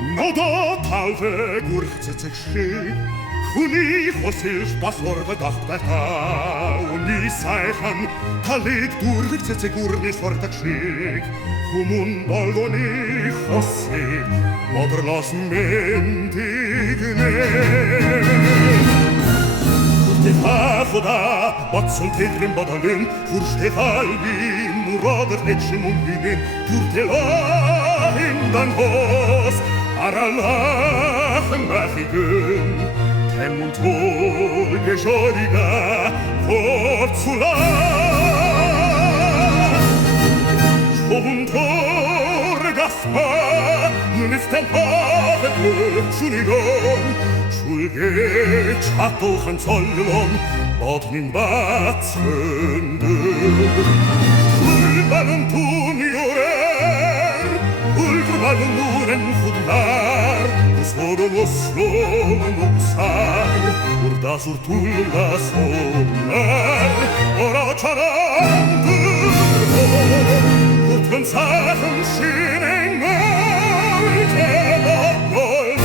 Nodo talve gurchcecek szyk, Huni hosilsz pasorwe dachtbeta, Uni saichan talig durchcecek gurni sortak szyk, Humun balgoni hosil, Modrlas mendigne. Kurtefafoda, Batsun tedrim badalin, Kurstefalbin, Murader etschim umbinin, Turtela hindan hos, Aralachen machigen, Tem und Holge schoriga, Vorzula. Und Orgasma, nun ist der Pate Schulidon, Schulge, Chattochen Zollon, Bodnin Batzende. Ulbalun Tuniorer, Ulbalun Nuren Fudlar, Usodon Ussar, Urdas Urtullas Onar, Oracharandur, Utven Sachen Schinen Gold, Gold,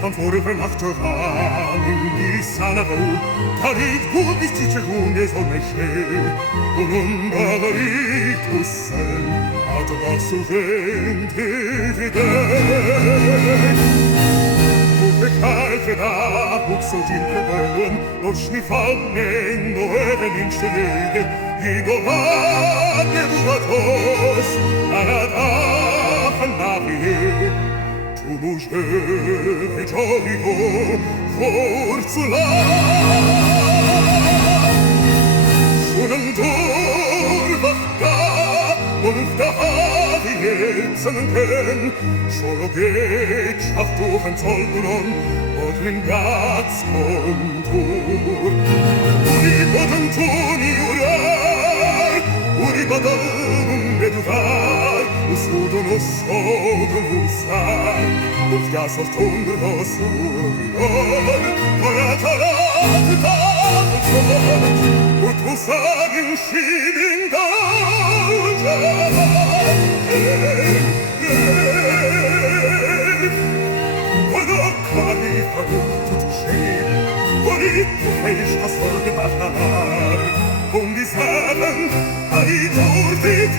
Kan vorige nacht gaan in die sanavo, talit gubis cicehunge so meshe, unumbarit ussen, at basu vente viden. Uppe kalfe da, buxo tilbön, och snifallen och öven inställd, igolade buatos, anadafen navie. Unuște peciorico, forzula. Sunendur vacca, unfta havietzen, solo geht auf Tuchen Zollgunon, und in Gats Kontur. Uri boten tuni urar, uri boten beduvar, Usudon usar, Uf gasos tundos urior, Oratarat Ut usagin shivin gauja. Ordokkani tut shed, Orit heish asol gebachar, Dis haben, Ai turtit